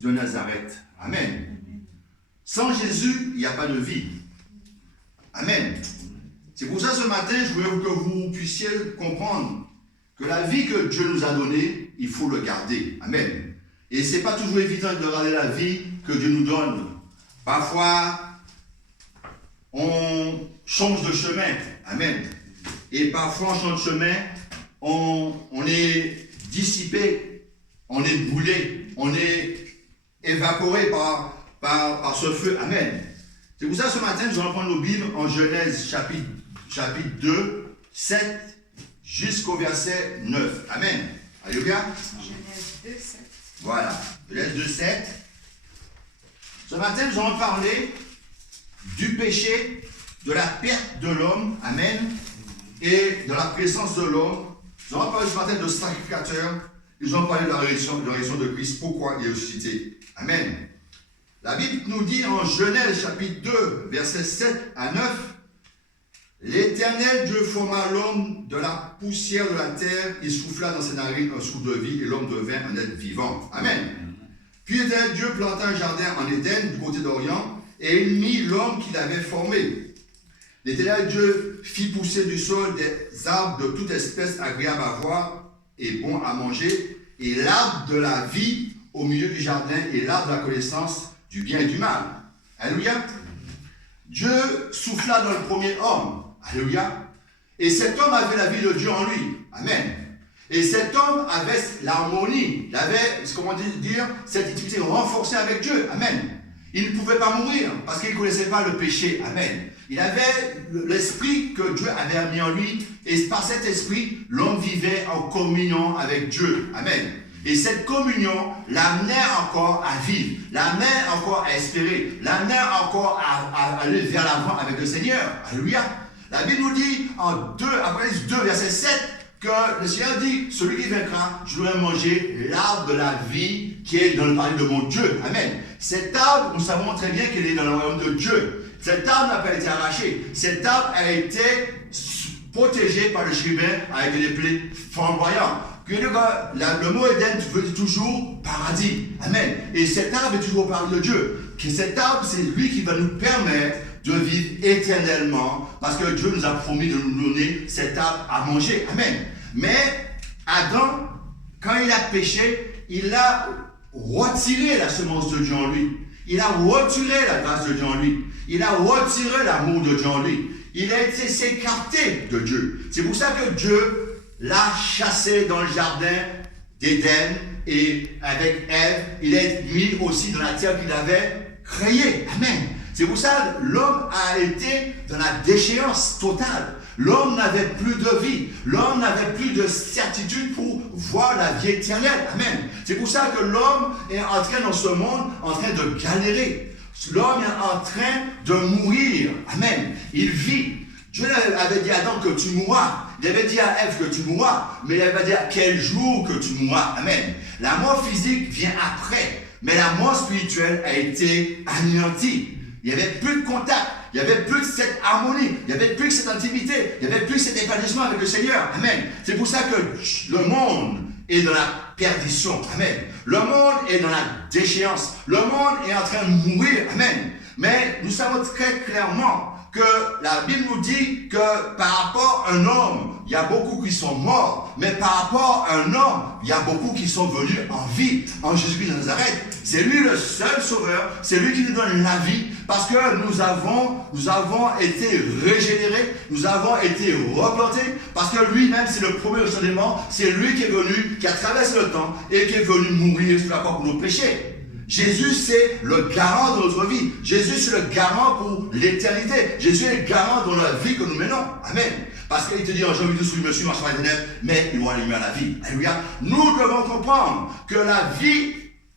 de Nazareth. Amen. Sans Jésus, il n'y a pas de vie. Amen. C'est pour ça ce matin, je voulais que vous puissiez comprendre que la vie que Dieu nous a donnée, il faut le garder. Amen. Et ce n'est pas toujours évident de garder la vie que Dieu nous donne. Parfois, on change de chemin. Amen. Et parfois, on change de chemin, on est dissipé, on est brûlé, on est évaporé par ce feu. Amen. C'est pour ça ce matin, nous allons prendre nos Bibles en Genèse chapitre 2, 7 jusqu'au verset 9. Amen. Alléluia. Genèse 2, 7. Voilà. Genèse 2, 7. Ce matin, nous allons parler du péché, de la perte de l'homme. Amen. Et de la présence de l'homme. Nous allons parler ce matin de sacrificateur. Nous allons parler de la résurrection de Christ. Pourquoi il est ressuscité. Amen. La Bible nous dit en Genèse chapitre 2, versets 7 à 9, l'Éternel Dieu forma l'homme de la poussière de la terre, il souffla dans ses narines un souffle de vie et l'homme devint un être vivant. Amen. Puis l'Éternel Dieu planta un jardin en Éden du côté d'Orient et il mit l'homme qu'il avait formé. L'Éternel Dieu fit pousser du sol des arbres de toute espèce agréables à voir et bons à manger et l'arbre de la vie au milieu du jardin et l'arbre de la connaissance du bien et du mal. Alléluia. Dieu souffla dans le premier homme. Alléluia. Et cet homme avait la vie de Dieu en lui. Amen. Et cet homme avait l'harmonie. Il avait, comment dire, cette intimité renforcée avec Dieu. Amen. Il ne pouvait pas mourir parce qu'il ne connaissait pas le péché. Amen. Il avait l'esprit que Dieu avait mis en lui. Et par cet esprit, l'homme vivait en communion avec Dieu. Amen. Et cette communion l'amenait encore à vivre, l'amenait encore à espérer, l'amenait encore à aller vers l'avant avec le Seigneur. Alléluia. La Bible nous dit en Apocalypse 2, verset 7, que le Seigneur dit, celui qui vaincra, je vais manger l'arbre de la vie qui est dans le paradis de mon Dieu. Amen. Cet arbre, nous savons très bien qu'il est dans le royaume de Dieu. Cet arbre n'a pas été arraché. Cet arbre a été protégé par le chérubin avec des plaies flamboyantes. Le mot Éden veut dire toujours paradis. Amen. Et cet arbre est toujours au paradis de Dieu. Cet arbre, c'est lui qui va nous permettre de vivre éternellement parce que Dieu nous a promis de nous donner cet arbre à manger. Amen. Mais Adam, quand il a péché, il a retiré la semence de Dieu en lui. Il a retiré la grâce de Dieu en lui. Il a retiré l'amour de Dieu en lui. Il a été écarté de Dieu. C'est pour ça que Dieu l'a chassé dans le jardin d'Éden et avec Ève, il est mis aussi dans la terre qu'il avait créée. Amen. C'est pour ça que l'homme a été dans la déchéance totale. L'homme n'avait plus de vie. L'homme n'avait plus de certitude pour voir la vie éternelle. Amen. C'est pour ça que l'homme est entré dans ce monde en train de galérer. L'homme est en train de mourir. Amen. Il vit. Dieu avait dit à Adam que tu mourras. Il avait dit à Ève que tu mourras. Mais il avait dit à quel jour que tu mourras. Amen. La mort physique vient après. Mais la mort spirituelle a été anéantie. Il n'y avait plus de contact. Il n'y avait plus de cette harmonie. Il n'y avait plus de cette intimité. Il n'y avait plus de cet épanouissement avec le Seigneur. Amen. C'est pour ça que le monde est dans la perdition. Amen. Le monde est dans la déchéance. Le monde est en train de mourir. Amen. Mais nous savons très clairement que la Bible nous dit que par rapport à un homme, il y a beaucoup qui sont morts, mais par rapport à un homme, il y a beaucoup qui sont venus en vie, en Jésus-Christ de Nazareth. C'est lui le seul sauveur, c'est lui qui nous donne la vie, parce que nous avons été régénérés, nous avons été replantés, parce que lui-même, c'est le premier enseignement, c'est lui qui est venu, qui a traversé le temps, et qui est venu mourir sur la croix pour nos péchés. Jésus, c'est le garant de notre vie. Jésus, c'est le garant pour l'éternité. Jésus est le garant dans la vie que nous menons. Amen. Parce qu'il te dit en Jean 8, je me suis marché dans les ténèbres, mais il aura allumé à la vie. Alléluia. Nous devons comprendre que la vie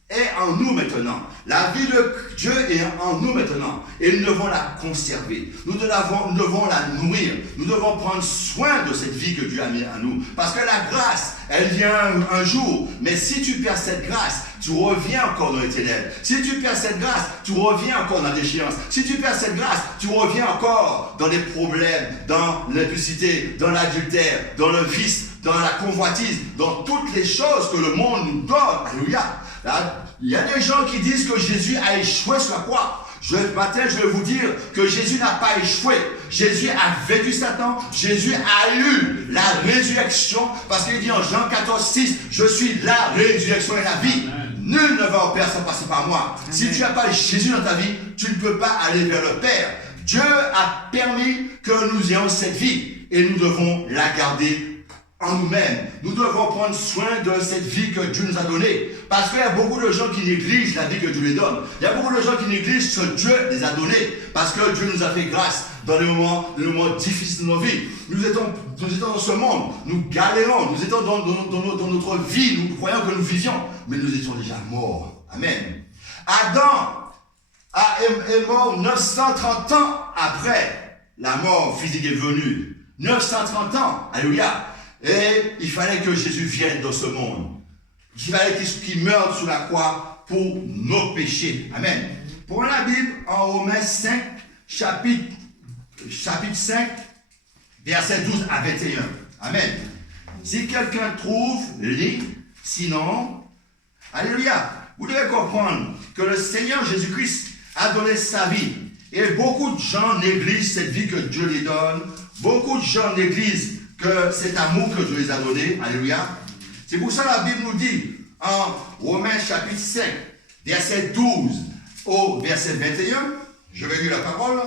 est en nous maintenant. La vie de Dieu est en nous maintenant. Et nous devons la conserver. Nous devons la nourrir. Nous devons prendre soin de cette vie que Dieu a mis à nous. Parce que la grâce, elle vient un jour. Mais si tu perds cette grâce, tu reviens encore dans les ténèbres. Si tu perds cette grâce, tu reviens encore dans la déchéance. Si tu perds cette grâce, tu reviens encore dans les problèmes, dans l'impudicité, dans l'adultère, dans le vice, dans la convoitise, dans toutes les choses que le monde nous donne. Alléluia. Il y a des gens qui disent que Jésus a échoué sur la croix. Ce matin, je vais vous dire que Jésus n'a pas échoué. Jésus a vaincu Satan. Jésus a eu la résurrection. Parce qu'il dit en Jean 14,6, je suis la résurrection et la vie. Nul ne va au Père sans passer par moi. Amen. Si tu n'as pas Jésus dans ta vie, tu ne peux pas aller vers le Père. Dieu a permis que nous ayons cette vie et nous devons la garder en nous-mêmes. Nous devons prendre soin de cette vie que Dieu nous a donnée. Parce qu'il y a beaucoup de gens qui négligent la vie que Dieu les donne. Il y a beaucoup de gens qui négligent ce que Dieu les a donnés. Parce que Dieu nous a fait grâce dans les moments difficiles de nos vies. Nous étions dans ce monde, nous galérons, nous étions dans notre vie, nous croyons que nous vivions, mais nous étions déjà morts. Amen. Adam est mort 930 ans après la mort physique est venue. 930 ans, alléluia. Et il fallait que Jésus vienne dans ce monde. Il fallait qu'il meure sur la croix pour nos péchés. Amen. Pour la Bible, en Romains 5, chapitre 5, versets 12 à 21. Amen. Si quelqu'un trouve, lit. Sinon, alléluia. Vous devez comprendre que le Seigneur Jésus-Christ a donné sa vie. Et beaucoup de gens négligent cette vie que Dieu les donne. Beaucoup de gens négligent que cet amour que Dieu les a donné. Alléluia. C'est pour ça que la Bible nous dit, en Romains chapitre 5, verset 12 au verset 21, je vais lire la parole.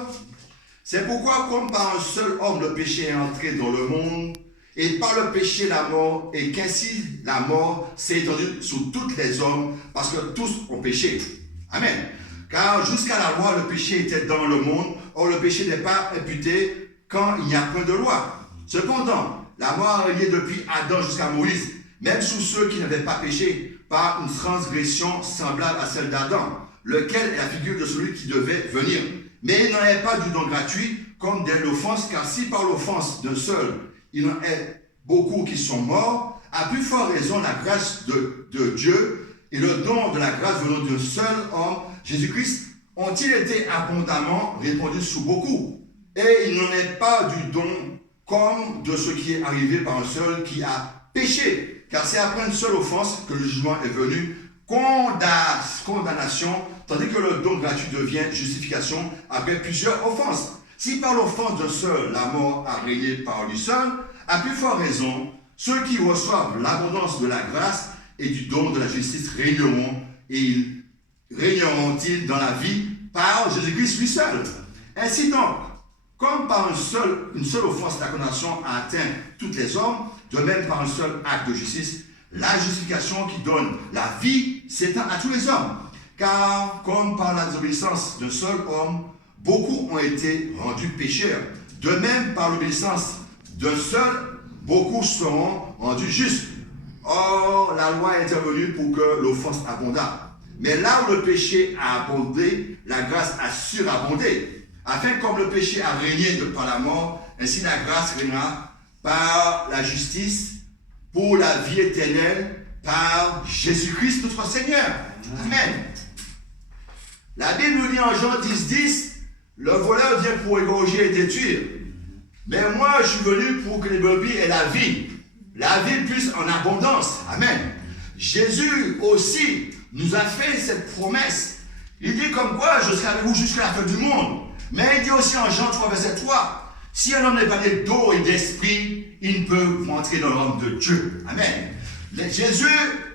C'est pourquoi, comme par un seul homme le péché est entré dans le monde, et par le péché la mort, et qu'ainsi la mort s'est étendue sur tous les hommes, parce que tous ont péché. Amen. Car jusqu'à la loi, le péché était dans le monde, or le péché n'est pas imputé quand il n'y a point de loi. Cependant, la mort a régné depuis Adam jusqu'à Moïse, même sous ceux qui n'avaient pas péché, par une transgression semblable à celle d'Adam, lequel est la figure de celui qui devait venir. Mais il n'en est pas du don gratuit, comme de l'offense, car si par l'offense d'un seul, il en est beaucoup qui sont morts, à plus forte raison la grâce de Dieu et le don de la grâce venant d'un seul homme, Jésus-Christ, ont-ils été abondamment répandus sous beaucoup. Et il n'en est pas du don comme de ce qui est arrivé par un seul qui a péché. Car c'est après une seule offense que le jugement est venu, condamnation, tandis que le don gratuit devient justification après plusieurs offenses. Si par l'offense d'un seul, la mort a régné par lui seul, à plus forte raison, ceux qui reçoivent l'abondance de la grâce et du don de la justice régneront-ils dans la vie par Jésus-Christ lui seul. Ainsi donc, comme par une seule offense la condamnation a atteint tous les hommes, de même par un seul acte de justice, la justification qui donne la vie s'étend à tous les hommes. Car comme par la désobéissance d'un seul homme, beaucoup ont été rendus pécheurs. De même par l'obéissance d'un seul, beaucoup seront rendus justes. Or, la loi est intervenue pour que l'offense abondât. Mais là où le péché a abondé, la grâce a surabondé. Afin comme le péché a régné par la mort, ainsi la grâce régnera par la justice pour la vie éternelle par Jésus-Christ notre Seigneur. Amen. La Bible nous dit en Jean 10:10, le voleur vient pour égorger et détruire. Mais moi, je suis venu pour que les brebis aient la vie plus en abondance. Amen. Jésus aussi nous a fait cette promesse. Il dit comme quoi, je serai avec vous jusqu'à la fin du monde. Mais il dit aussi en Jean 3, verset 3, si un homme n'est pas né d'eau et d'esprit, il ne peut rentrer dans l'homme de Dieu. Amen. Jésus,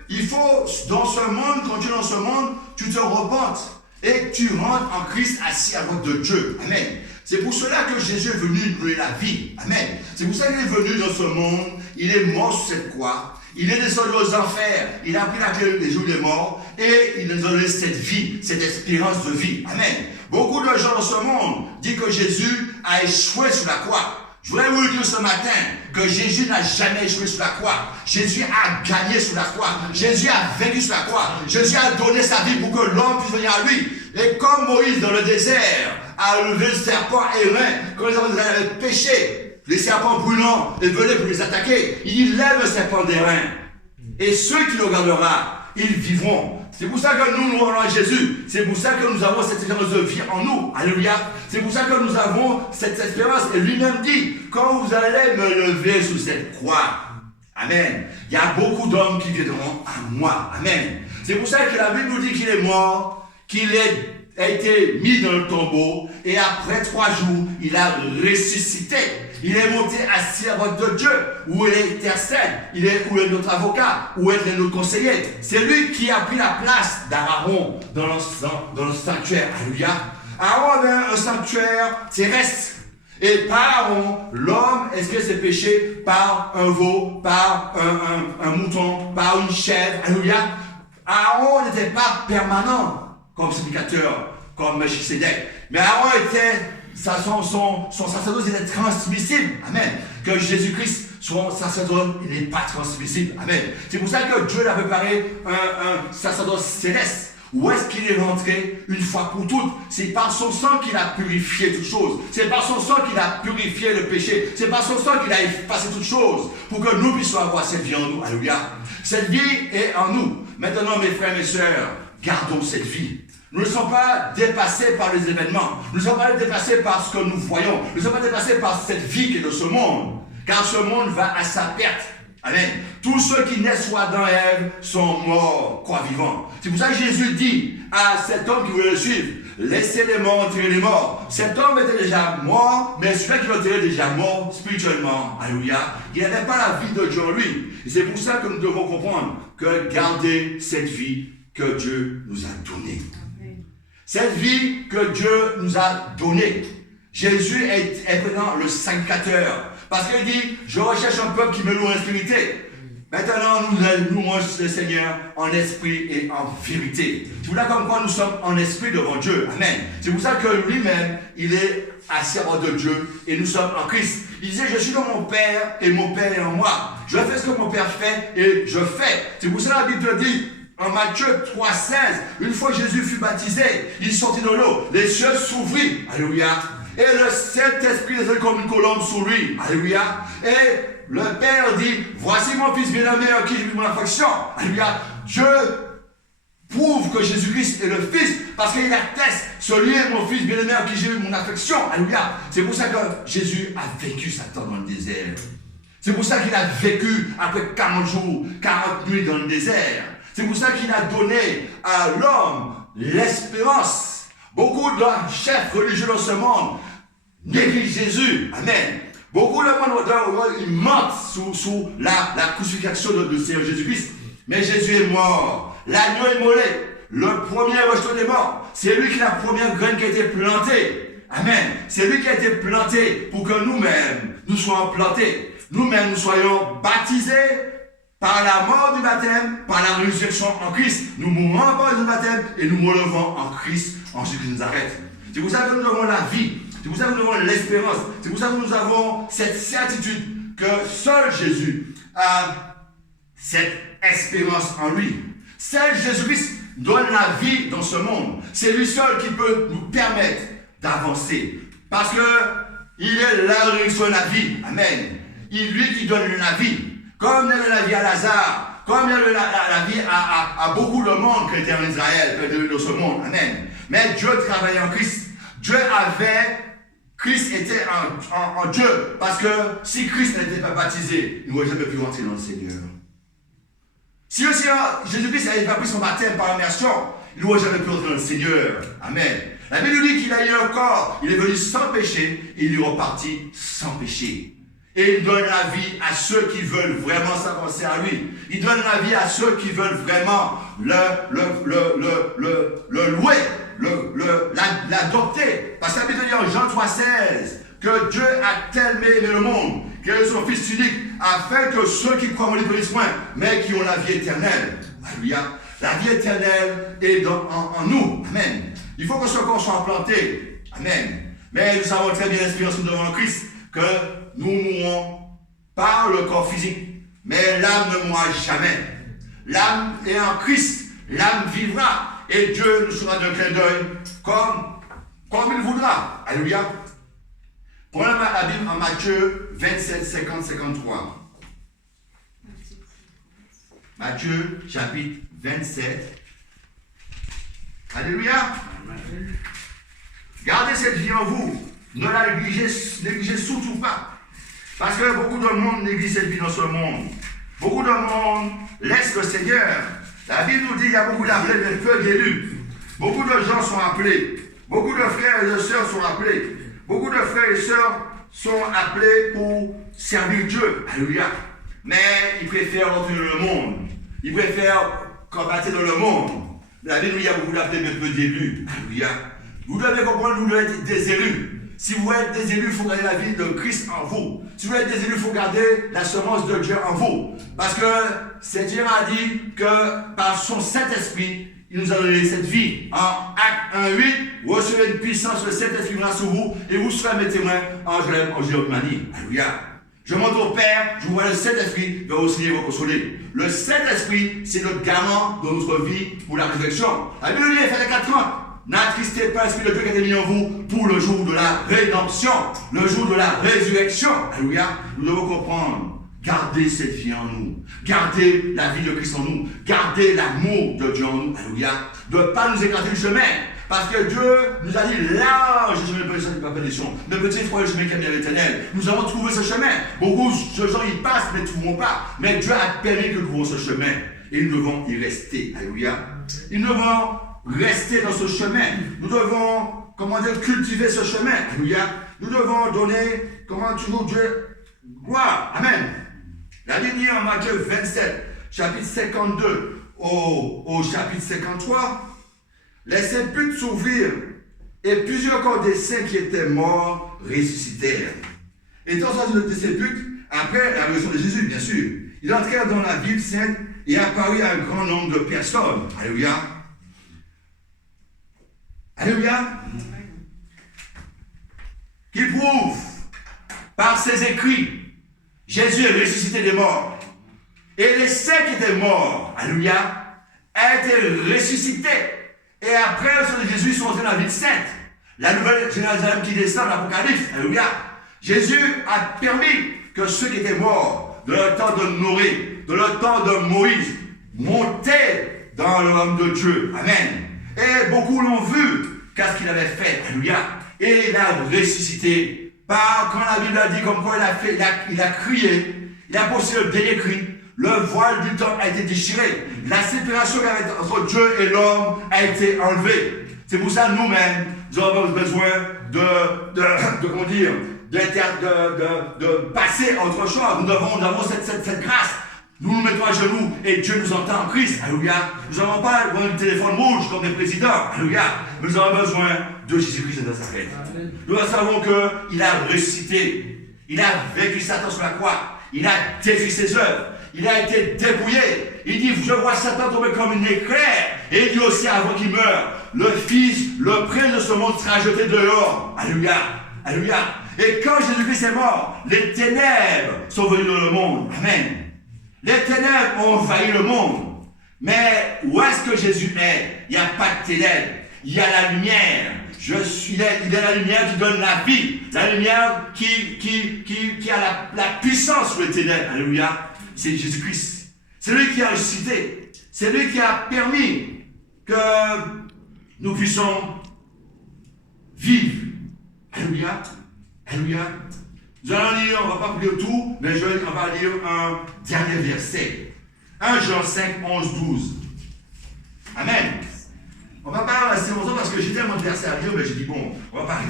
il faut, dans ce monde, quand tu es dans ce monde, tu te repentes et tu rentres en Christ assis à droite de Dieu. Amen. C'est pour cela que Jésus est venu nous donner la vie. Amen. C'est pour ça qu'il est venu dans ce monde. Il est mort sur cette croix. Il est descendu aux enfers. Il a pris la clé des jours des morts. Et il nous a donné cette vie, cette espérance de vie. Amen. Beaucoup de gens dans ce monde disent que Jésus a échoué sur la croix. Je voudrais vous dire ce matin que Jésus n'a jamais échoué sur la croix. Jésus a gagné sur la croix. Jésus a vaincu sur la croix. Jésus a donné sa vie pour que l'homme puisse venir à lui. Et comme Moïse dans le désert a levé le serpent airain, quand les hommes avaient péché, les serpents brûlants et venaient pour les attaquer, il lève le serpent d'airain. Et ceux qui le regardera, ils vivront. C'est pour ça que nous allons à Jésus. C'est pour ça que nous avons cette espérance de vie en nous. Alléluia. C'est pour ça que nous avons cette espérance. Et lui-même dit, quand vous allez me lever sous cette croix, amen, il y a beaucoup d'hommes qui viendront à moi. Amen. C'est pour ça que la Bible nous dit qu'il est mort, qu'il a été mis dans le tombeau, et après 3 jours, il a ressuscité. Il est monté assis à droite de Dieu, où il intercède, où est notre avocat, où est notre conseiller. C'est lui qui a pris la place d'Aaron dans le sanctuaire. Alléluia. Aaron avait un sanctuaire terrestre. Et par Aaron, l'homme expiait ses péchés par un veau, par un mouton, par une chèvre. Alléluia. Aaron n'était pas permanent comme sacrificateur, comme Melchisédek. Mais Aaron était, son sacerdoce était transmissible. Amen. Que Jésus-Christ, son sacerdoce, il n'est pas transmissible. Amen. C'est pour ça que Dieu a préparé un sacerdoce céleste. Où est-ce qu'il est rentré une fois pour toutes? C'est par son sang qu'il a purifié toutes choses. C'est par son sang qu'il a purifié le péché. C'est par son sang qu'il a effacé toutes choses. Pour que nous puissions avoir cette vie en nous. Alléluia. Cette vie est en nous. Maintenant, mes frères et mes sœurs, gardons cette vie. Nous ne sommes pas dépassés par les événements. Nous ne sommes pas dépassés par ce que nous voyons. Nous ne sommes pas dépassés par cette vie qui est de ce monde. Car ce monde va à sa perte. Amen. Tous ceux qui naissent soit dans Ève sont morts, quoi vivants. C'est pour ça que Jésus dit à cet homme qui voulait le suivre, laissez les morts enterrer les morts. Cet homme était déjà mort, mais celui qui l'enterrait déjà mort spirituellement. Alléluia. Il n'avait pas la vie de Dieu en lui. Et c'est pour ça que nous devons comprendre que garder cette vie que Dieu nous a donnée. Cette vie que Dieu nous a donnée. Jésus est maintenant le sanctificateur. Parce qu'il dit, je recherche un peuple qui me loue en vérité. Maintenant, nous louons le Seigneur en esprit et en vérité. C'est pour ça comme quoi nous sommes en esprit devant Dieu. Amen. C'est pour ça que lui-même, il est assis à droite de Dieu et nous sommes en Christ. Il disait, je suis dans mon Père et mon Père est en moi. Je fais ce que mon Père fait et je fais. C'est pour ça que la Bible dit, en Matthieu 3,16, une fois Jésus fut baptisé, il sortit de l'eau, les cieux s'ouvrirent. Alléluia. Et le Saint-Esprit descendit comme une colombe sur lui. Alléluia. Et le Père dit, voici mon fils bien-aimé en qui j'ai mis mon affection. Alléluia. Dieu prouve que Jésus-Christ est le Fils parce qu'il atteste, celui est mon fils bien-aimé en qui j'ai mis mon affection. Alléluia. C'est pour ça que Jésus a vécu Satan dans le désert. C'est pour ça qu'il a vécu après 40 jours, 40 nuits dans le désert. C'est pour ça qu'il a donné à l'homme l'espérance. Beaucoup de chefs religieux dans ce monde négligent Jésus. Amen. Beaucoup de monde, ils mentent sous la crucifixion de Seigneur Jésus-Christ. Mais Jésus est mort. L'agneau est immolé. Le premier rejeté des morts. C'est lui qui est la première graine qui a été plantée. Amen. C'est lui qui a été planté pour que nous-mêmes, nous soyons plantés. Nous-mêmes, nous soyons baptisés par la mort du baptême, par la résurrection en Christ. Nous mourons par le baptême et nous nous relevons en Christ, en ce qui nous arrête. C'est pour ça que nous avons la vie. C'est pour ça que nous avons l'espérance. C'est pour ça que nous avons cette certitude que seul Jésus a cette espérance en lui. Seul Jésus-Christ donne la vie dans ce monde. C'est lui seul qui peut nous permettre d'avancer. Parce que il est la résurrection de la vie. Amen. Il est lui qui donne la vie. Comme il donne la vie à Lazare. Comme il donne la vie à beaucoup de monde qui était en Israël, dans ce monde. Amen. Mais Dieu travaillait en Christ. Christ était en Dieu. Parce que si Christ n'était pas baptisé, il n'aurait jamais pu rentrer dans le Seigneur. Si aussi Jésus-Christ n'avait pas pris son baptême par immersion, il n'aurait jamais pu rentrer dans le Seigneur. Amen. La Bible nous dit qu'il a eu un corps, il est venu sans péché, et il est reparti sans péché. Et il donne la vie à ceux qui veulent vraiment s'avancer à lui. Il donne la vie à ceux qui veulent vraiment le louer, l'adopter. Parce que la Bible dit en Jean 3,16 que Dieu a tellement aimé le monde, qu'il est son Fils unique, afin que ceux qui croient en lui ne périssent point, mais qui ont la vie éternelle. Alléluia. La vie éternelle est en nous. Amen. Il faut que ce corps soit implanté. Amen. Mais nous savons très bien l'expérience que nous avons en Christ, que nous mourrons par le corps physique, mais l'âme ne mourra jamais. L'âme est en Christ, l'âme vivra, et Dieu nous sera d'un clin d'œil comme il voudra. Alléluia. Prenons la Bible en Matthieu 27, 50, 53. Matthieu chapitre 27. Alléluia. Gardez cette vie en vous. Ne la négligez surtout pas. Parce que beaucoup de monde néglige cette vie dans ce monde. Beaucoup de monde laisse le Seigneur. La Bible nous dit qu'il y a beaucoup d'appelés, mais peu d'élus. Beaucoup de gens sont appelés. Beaucoup de frères et de sœurs sont appelés. Beaucoup de frères et sœurs sont appelés pour servir Dieu. Alléluia. Mais ils préfèrent entrer dans le monde. Ils préfèrent combattre dans le monde. La Bible nous dit qu'il y a beaucoup d'appelés, mais peu d'élus. Alléluia. Vous devez comprendre, vous devez être des élus. Si vous êtes des élus, il faut garder la vie de Christ en vous. Si vous êtes des élus, il faut garder la semence de Dieu en vous. Parce que Dieu a dit que par son Saint-Esprit, il nous a donné cette vie. En Acte 1:8, vous recevez une puissance, le Saint-Esprit viendra sur vous et vous serez mes témoins en Jérusalem. Alléluia. Je monte au Père, je vous vois le Saint-Esprit, va aussi vous consoler. Le Saint-Esprit, c'est notre garant de notre vie pour la résurrection. La Bible dit, Éphésiens 4:30. N'attristez pas l'Esprit de Dieu qui a été mis en vous pour le jour de la rédemption, le jour de la résurrection. Alléluia. Nous devons comprendre, garder cette vie en nous, garder la vie de Christ en nous, garder l'amour de Dieu en nous. Alléluia. De ne pas nous écarter du chemin. Parce que Dieu nous a dit large chemin de la perdition, le petit étroit chemin qui est bien l'éternel. Nous avons trouvé ce chemin. Beaucoup de gens y passent, mais ne trouvent pas. Mais Dieu a permis que nous trouvions ce chemin. Et nous devons y rester. Alléluia. Nous devons rester dans ce chemin. Nous devons, cultiver ce chemin. Alléluia. Nous devons donner, toujours Dieu, gloire. Amen. La Bible dit en Matthieu 27, chapitre 52 au chapitre 53, les sépulcres s'ouvrirent et plusieurs corps des saints qui étaient morts ressuscitèrent. Et dans ce sépulcre, après la résurrection de Jésus, bien sûr, ils entrèrent dans la ville sainte et apparut à un grand nombre de personnes. Alléluia. Alléluia. Qui prouve par ses écrits, Jésus est ressuscité des morts. Et les saints qui étaient morts, alléluia, ont été ressuscités. Et après la résurrection de Jésus, ils sont entrés dans la ville sainte. La nouvelle Jérusalem qui descend, l'Apocalypse, alléluia. Jésus a permis que ceux qui étaient morts, de le temps de Noé, de le temps de Moïse, montaient dans le royaume de Dieu. Amen. Et beaucoup l'ont vu, qu'est-ce qu'il avait fait, alléluia. Et il a ressuscité. Quand la Bible a dit comme quoi il a crié, il a posé le dernier cri, le voile du temple a été déchiré. La séparation qu'il y avait entre Dieu et l'homme a été enlevée. C'est pour ça nous-mêmes, nous avons besoin de passer à autre chose. Nous avons cette grâce. Nous nous mettons à genoux et Dieu nous entend en Christ. Alléluia. Nous n'avons pas un téléphone rouge comme des présidents. Alléluia. Nous avons besoin de Jésus-Christ de Nazareth. Nous savons qu'il a ressuscité. Il a vécu Satan sur la croix. Il a détruit ses œuvres. Il a été dépouillé. Il dit, je vois Satan tomber comme une éclair. Et il dit aussi avant qu'il meure, le Fils, le prince de ce monde sera jeté dehors. Alléluia. Alléluia. Et quand Jésus-Christ est mort, les ténèbres sont venues dans le monde. Amen. Les ténèbres ont envahi le monde. Mais où est-ce que Jésus est? Il n'y a pas de ténèbres. Il y a la lumière. Il est la lumière qui donne la vie. La lumière qui a la puissance sur les ténèbres. Alléluia. C'est Jésus-Christ. C'est lui qui a ressuscité. C'est lui qui a permis que nous puissions vivre. Alléluia. Alléluia. Nous allons lire, on ne va pas lire tout, mais on va lire un dernier verset. 1 Jean 5, 11, 12. Amen. On ne va pas rester longtemps parce que j'ai tellement de versets à lire, mais j'ai dit bon, on va pas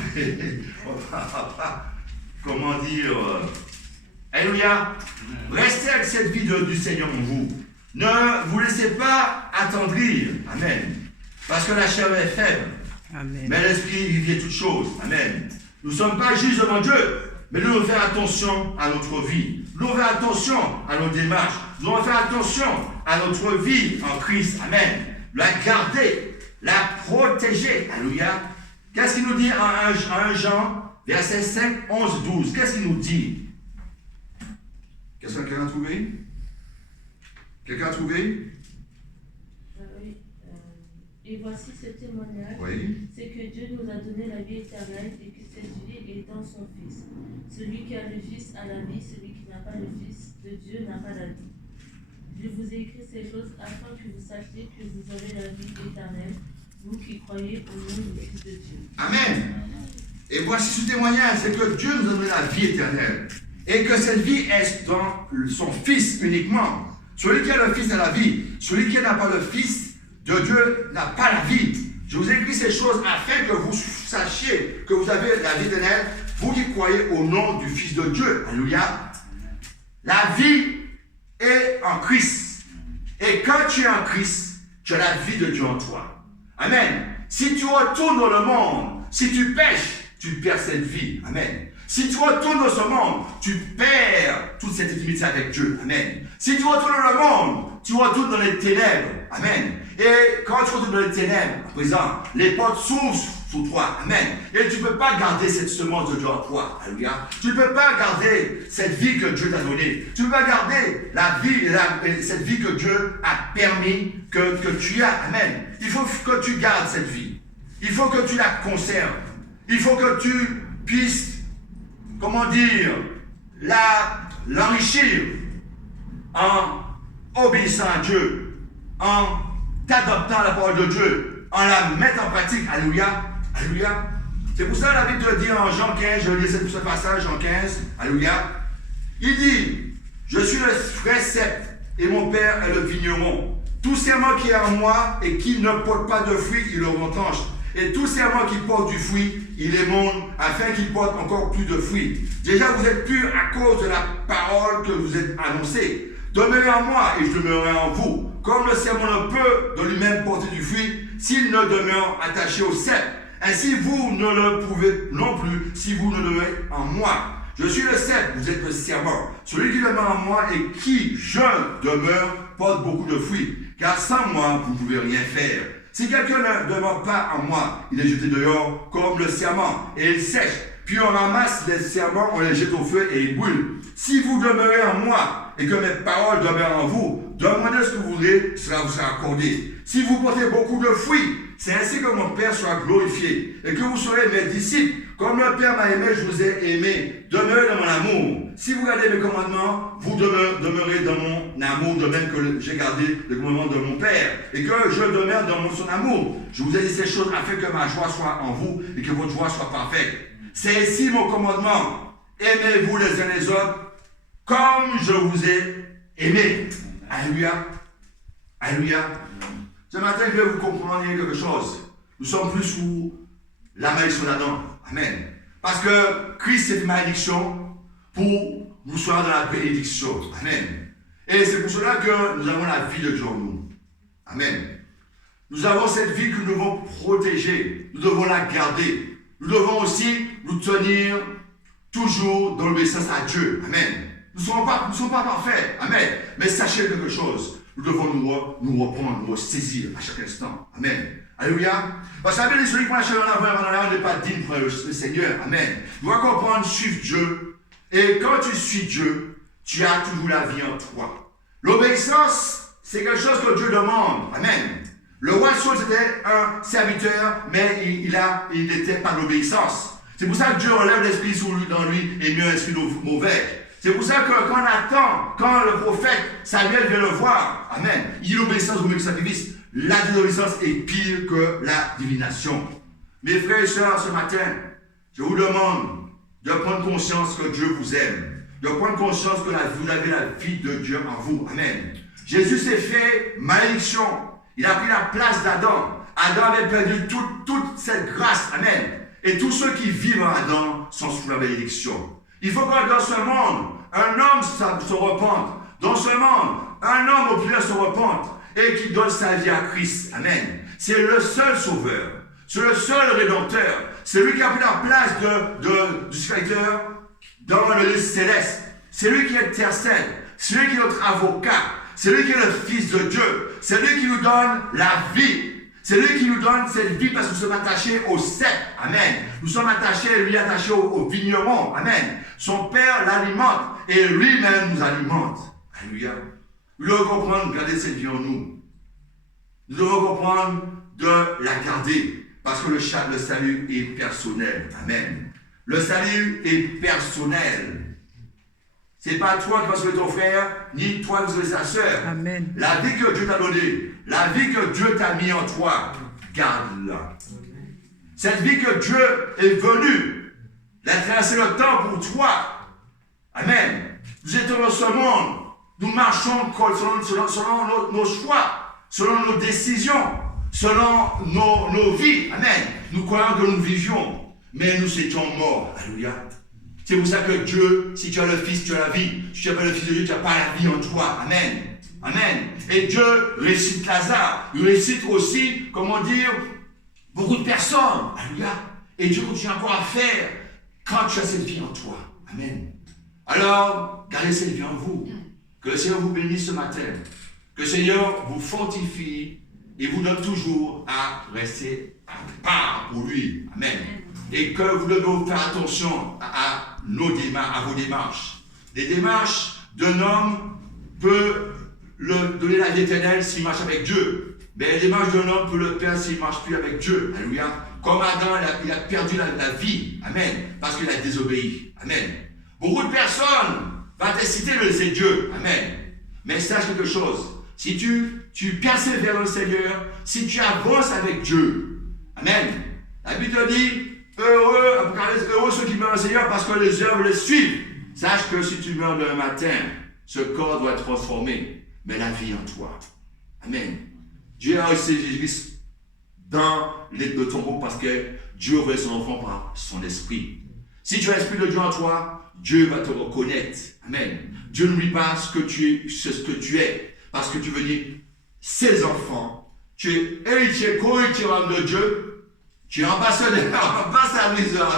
comment dire. Alléluia. Restez avec cette vie du Seigneur en vous. Ne vous laissez pas attendrir. Amen. Parce que la chair est faible. Amen. Mais l'esprit vivait toutes choses. Amen. Nous ne sommes pas juges devant Dieu. Mais nous devons faire attention à notre vie. Nous devons faire attention à nos démarches. Nous devons faire attention à notre vie en Christ. Amen. La garder, la protéger. Alléluia. Qu'est-ce qu'il nous dit en 1 Jean, verset 5, 11, 12? Qu'est-ce qu'il nous dit? Qu'est-ce que quelqu'un a trouvé? Quelqu'un a trouvé? Oui. Et voici ce témoignage, oui. C'est que Dieu nous a donné la vie éternelle et que cette vie est dans son Fils. Celui qui a le Fils a la vie, celui qui n'a pas le Fils de Dieu n'a pas la vie. Je vous ai écrit ces choses afin que vous sachiez que vous avez la vie éternelle, vous qui croyez au nom du Fils de Dieu. Amen. Et voici ce témoignage, c'est que Dieu nous a donné la vie éternelle. Et que cette vie est dans son Fils uniquement. Celui qui a le Fils a la vie. Celui qui n'a pas le Fils de Dieu n'a pas la vie. Je vous ai écrit ces choses afin que vous sachiez que vous avez la vie éternelle, vous qui croyez au nom du Fils de Dieu. Alléluia. La vie est en Christ. Et quand tu es en Christ, tu as la vie de Dieu en toi. Amen. Si tu retournes dans le monde, si tu pêches, tu perds cette vie. Amen. Si tu retournes dans ce monde, tu perds toute cette intimité avec Dieu. Amen. Si tu retournes dans le monde, tu retournes dans les ténèbres. Amen. Et quand tu retournes dans les ténèbres, à présent, les portes s'ouvrent sous toi. Amen. Et tu ne peux pas garder cette semence de Dieu en toi. Alléluia. Tu ne peux pas garder cette vie que Dieu t'a donnée. Tu ne peux pas garder la vie, cette vie que Dieu a permis que tu as. Amen. Il faut que tu gardes cette vie. Il faut que tu la conserves. Il faut que tu puisses, comment dire, l'enrichir en obéissant à Dieu, en t'adoptant à la parole de Dieu, en la mettant en pratique. Alléluia. Alléluia. C'est pour ça que la Bible te dit en Jean 15, je lis ce passage, Jean 15, Alléluia. Il dit, je suis le vrai cep et mon Père est le vigneron. Tout serment qui est en moi et qui ne porte pas de fruits, il le retranche. Et tout serment qui porte du fruit, il émonde afin qu'il porte encore plus de fruits. Déjà, vous êtes purs à cause de la parole que vous êtes annoncée. Demeurez en moi et je demeurerai en vous. Comme le serment ne peut de lui-même porter du fruit, s'il ne demeure attaché au cep. Ainsi, vous ne le pouvez non plus si vous ne demeurez en moi. Je suis le cep, vous êtes le serment. Celui qui demeure en moi et qui, je demeure, porte beaucoup de fruits. Car sans moi, vous ne pouvez rien faire. Si quelqu'un ne demeure pas en moi, il est jeté dehors comme le serment et il sèche. Puis on ramasse les serments, on les jette au feu et ils brûlent. Si vous demeurez en moi et que mes paroles demeurent en vous, demandez ce que vous voudrez, cela vous sera accordé. Si vous portez beaucoup de fruits, c'est ainsi que mon Père soit glorifié et que vous serez mes disciples. Comme le Père m'a aimé, je vous ai aimé. Demeurez dans mon amour. Si vous gardez mes commandements, vous demeurez dans mon amour, de même que j'ai gardé les commandements de mon Père et que je demeure dans son amour. Je vous ai dit ces choses afin que ma joie soit en vous et que votre joie soit parfaite. C'est ici mon commandement. Aimez-vous les uns les autres comme je vous ai aimé. Alléluia. Alléluia. Ce matin, je vais vous comprendre quelque chose. Nous sommes plus sous la malédiction d'Adam. Amen. Parce que Christ est une malédiction pour nous soyons dans la bénédiction. Amen. Et c'est pour cela que nous avons la vie de Dieu en nous. Amen. Nous avons cette vie que nous devons protéger. Nous devons la garder. Nous devons aussi nous tenir toujours dans l'obéissance à Dieu. Amen. Nous ne sommes pas parfaits. Amen. Mais sachez quelque chose. Nous devons nous reprendre, nous saisir à chaque instant. Amen. Alléluia. Parce que la Bible dit celui qui marche en avant n'est pas digne pour le Seigneur. Amen. Nous devons comprendre, suivre Dieu. Et quand tu suis Dieu, tu as toujours la vie en toi. L'obéissance, c'est quelque chose que Dieu demande. Amen. Le roi Saul, c'était un serviteur, mais il n'était pas l'obéissance. C'est pour ça que Dieu relève l'esprit dans lui et met un esprit mauvais. C'est pour ça que quand le prophète Samuel vient le voir, amen, il dit l'obéissance au milieu du sacrifice. La désobéissance est pire que la divination. Mes frères et sœurs, ce matin, je vous demande de prendre conscience que Dieu vous aime, de prendre conscience que vous avez la vie de Dieu en vous. Amen. Jésus s'est fait malédiction. Il a pris la place d'Adam. Adam avait perdu toute cette grâce. Amen. Et tous ceux qui vivent en Adam sont sous la bénédiction. Il faut que dans ce monde, un homme se repente. Dans ce monde, un homme au pluriel se repente et qui donne sa vie à Christ. Amen. C'est le seul sauveur. C'est le seul rédempteur. C'est lui qui a pris la place du Créateur dans le lieu céleste. C'est lui qui intercède. C'est lui qui est notre avocat. C'est lui qui est le Fils de Dieu. C'est lui qui nous donne la vie. C'est lui qui nous donne cette vie parce que nous sommes attachés au cep. Amen. Nous sommes attachés, lui attaché au vigneron. Amen. Son Père l'alimente et lui-même nous alimente. Alléluia. Nous devons comprendre, garder cette vie en nous. Nous devons comprendre de la garder parce que le salut est personnel. Amen. Le salut est personnel. Ce n'est pas toi qui vas sauver ton frère, ni toi qui vas sauver sa sœur. Amen. La vie que Dieu t'a donnée, la vie que Dieu t'a mis en toi, garde-la. Cette vie que Dieu est venu, il a traversé le temps pour toi. Amen. Nous étions dans ce monde. Nous marchons selon nos choix, selon nos décisions, selon nos vies. Amen. Nous croyons que nous vivions, mais nous étions morts. Alléluia. C'est pour ça que Dieu, si tu as le Fils, tu as la vie. Si tu n'as pas le Fils de Dieu, tu n'as pas la vie en toi. Amen. Amen. Et Dieu ressuscite Lazare. Il ressuscite aussi, comment dire, beaucoup de personnes. Alléluia. Et Dieu continue encore à faire quand tu as cette vie en toi. Amen. Alors, gardez cette vie en vous. Que le Seigneur vous bénisse ce matin. Que le Seigneur vous fortifie et vous donne toujours à rester à part pour lui. Amen. Et que vous devez faire attention à vos démarches. Les démarches d'un homme peut donner la vie éternelle s'il marche avec Dieu. Mais les démarches d'un homme peut le perdre s'il ne marche plus avec Dieu. Alléluia. Comme Adam, il a perdu la vie. Amen. Parce qu'il a désobéi. Amen. Beaucoup de personnes vont te citer le Dieu. Amen. Mais sache quelque chose. Si tu persévères dans le Seigneur, si tu avances avec Dieu. Amen. La Bible dit, heureux ceux qui meurent au Seigneur parce que les œuvres les suivent. Sache que si tu meurs demain matin, ce corps doit être transformé. Mais la vie en toi. Amen. Dieu a aussi Jésus dans le tombeau parce que Dieu veut son enfant par son esprit. Si tu as l'esprit de Dieu en toi, Dieu va te reconnaître. Amen. Dieu n'oublie pas ce que tu es. Parce que tu veux dire, ses enfants, tu es héritier, co-héritier de Dieu, tu es ambassadeur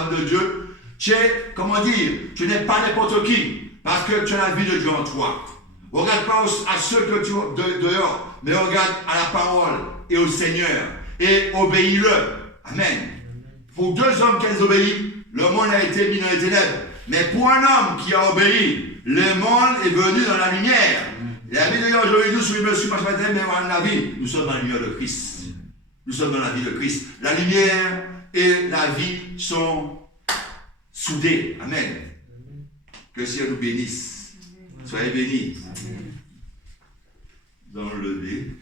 de Dieu, tu es, comment dire, tu n'es pas n'importe qui, parce que tu as la vie de Dieu en toi. Regarde pas à ceux que tu dehors, mais regarde à la parole et au Seigneur, et obéis-le. Amen. Pour deux hommes qui ont obéi, le monde a été mis dans les ténèbres. Mais pour un homme qui a obéi, le monde est venu dans la lumière. La vie de Dieu aujourd'hui, nous sommes monsieur pas matin, mais dans la vie, nous sommes dans la lumière de Christ. Nous sommes dans la vie de Christ. La lumière et la vie sont soudées. Amen. Que le Seigneur nous bénisse. Soyez bénis. Dans le lever.